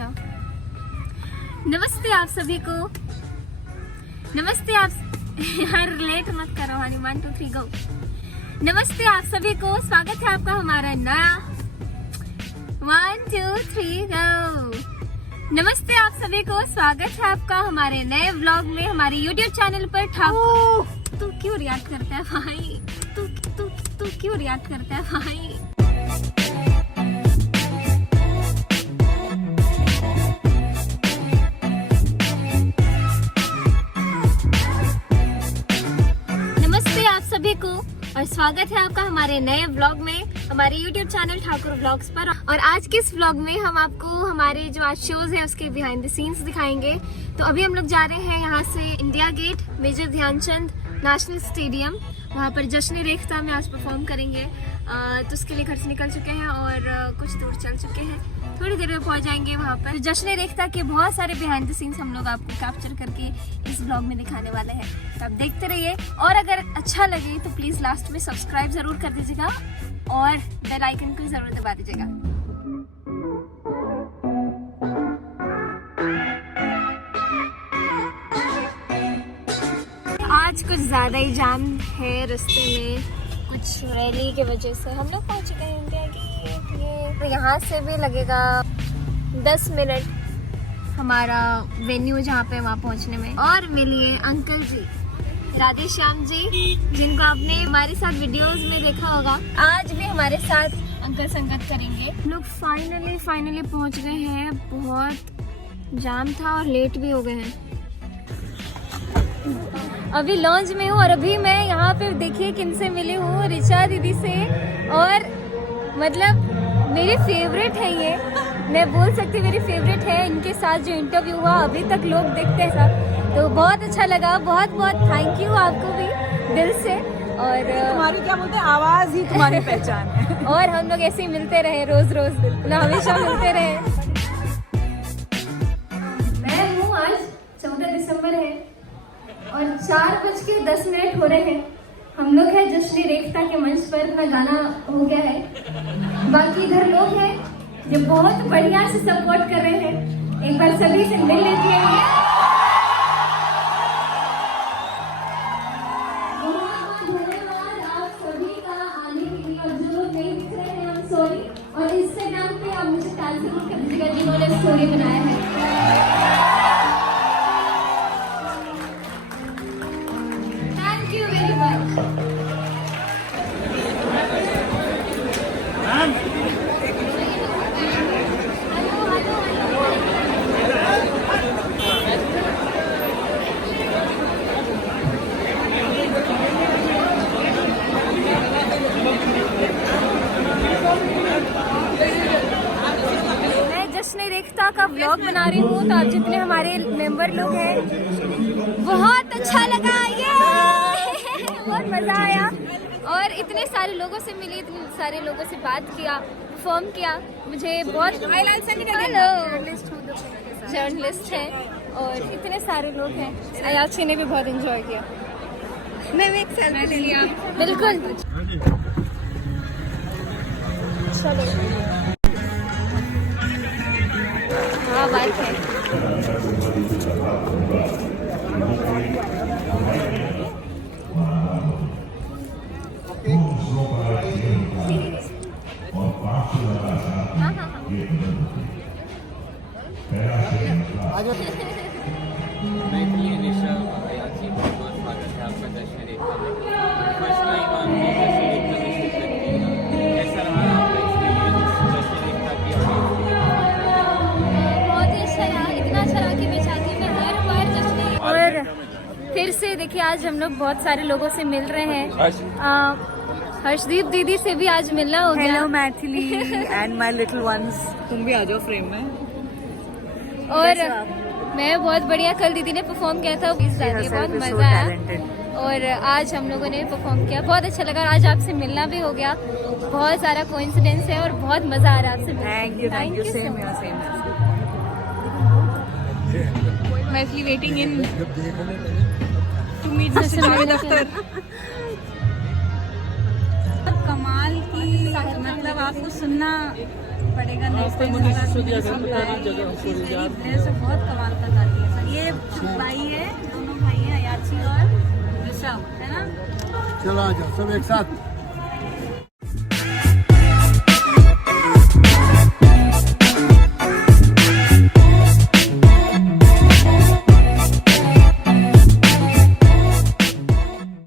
जाओ। नमस्ते आप सभी को, नमस्ते आप यार लेट मत करो हानी। 1 2 3 गो। नमस्ते आप सभी को, स्वागत है आपका हमारा नया 1 2 3 गो। नमस्ते आप सभी को, स्वागत है आपका हमारे नए व्लॉग में, हमारे YouTube चैनल पर। ठाकुर तू क्यों रिएक्ट करता है भाई? तू क्यों रिएक्ट करता है भाई? नमस्ते आप सभी को और स्वागत है आपका हमारे नए व्लॉग में, हमारे YouTube चैनल ठाकुर व्लॉग्स पर। और आज के इस व्लॉग में हम आपको हमारे जो आज शोज हैं उसके बिहाइंड द सीन्स दिखाएंगे। तो अभी हम लोग जा रहे हैं यहाँ से India Gate, major Dhyan Chand national stadium. वहाँ पर जश्न रेख्ता में आज परफॉर्म करेंगे। तो उसके लिए घर से निकल चुके हैं और कुछ दूर चल चुके हैं। थोड़ी देर में पहुँच जाएंगे वहाँ पर। जश्न रेख्ता के बहुत सारे बिहाइंड द सीन्स हम लोग आपको कैप्चर करके इस व्लॉग में दिखाने वाले हैं। तो आप देखते रहिए और अगर अच्छा लगे तो प्लीज़ लास्ट में सब्सक्राइब ज़रूर कर दीजिएगा और बेल आइकन को ज़रूर दबा दीजिएगा। आज कुछ ज़्यादा ही जाम है रास्ते में, कुछ रैली की वजह से। हम लोग पहुँच गए इंडिया गेट। तो यहाँ से भी लगेगा 10 मिनट हमारा वेन्यू जहाँ पे वहाँ पहुँचने में। और मिलिए अंकल जी, राधे श्याम जी, जिनको आपने हमारे साथ वीडियोस में देखा होगा। आज भी हमारे साथ अंकल संगत करेंगे। लोग फाइनली पहुँच गए हैं। बहुत जाम था और लेट भी हो गए हैं। अभी लॉन्च में हूँ और अभी मैं यहाँ पे देखिए किनसे मिली हूँ, रिचा दीदी से। और मतलब मेरी फेवरेट है ये, मैं बोल सकती मेरी फेवरेट है। इनके साथ जो इंटरव्यू हुआ अभी तक लोग देखते हैं सब, तो बहुत अच्छा लगा। बहुत थैंक यू आपको भी दिल से। और तुम्हारी क्या बोलते हैं, आवाज ही तुम्हारी पहचान है। और हम लोग ऐसे ही मिलते रहे रोज हमेशा मिलते रहे। मैं हूँ, आज 14 दिसंबर है और 4:10 हो रहे हैं। हम लोग हैं जश्न रेख्ता के मंच पर, अपना गाना हो गया है। बाकी इधर लोग हैं जो बहुत बढ़िया से सपोर्ट कर रहे हैं। एक बार सभी से मिल लेते हैं। धन्यवाद आप सभी का आने के लिए। और जो लोग नहीं दिख रहे हैं, हम सॉरी। और इंस्टाग्राम पे आप मुझे टैग जरूर कर दीजिएगा जिन्होंने स्टोरी बनाया है। Thank you very much. का व्लॉग बना रही हूँ, तो आप जितने हमारे मेंबर लोग हैं, बहुत अच्छा लगा ये बहुत मजा आया। और इतने सारे लोगों से मिली, इतने सारे लोगों से बात किया, परफॉर्म किया। मुझे बहुत जर्नलिस्ट है और इतने सारे लोग हैं। अयाची ने भी बहुत एंजॉय किया। मैं भी एक सेल्फी ले लिया। बिल्कुल, चलो बात है। फिर से देखिए, आज हम लोग बहुत सारे लोगों से मिल रहे हैं। हर्षदीप दीदी से भी आज मिलना हो गया। Hello Maithili and my little ones, तुम भी आ जाओ फ्रेम में। और मैं बहुत बढ़िया, कल दीदी ने परफॉर्म किया था, बहुत मजा आया। और आज हम लोगों ने परफॉर्म किया, बहुत अच्छा लगा। आज आपसे मिलना भी हो गया, बहुत सारा कोइंसिडेंस है और बहुत मजा आ रहा है आपसे मिलकर। Thank you same. Maithili waiting in to meet Javed Akhtar. कमाल की, मतलब आपको सुनना पड़ेगा नेक्स्ट टाइम ड्रेस बहुत कमाल का करती है सर। ये भाई है, दोनों भाई हैं, अयाची और ऋषभ, है ना। चलो आ जाओ सब एक साथ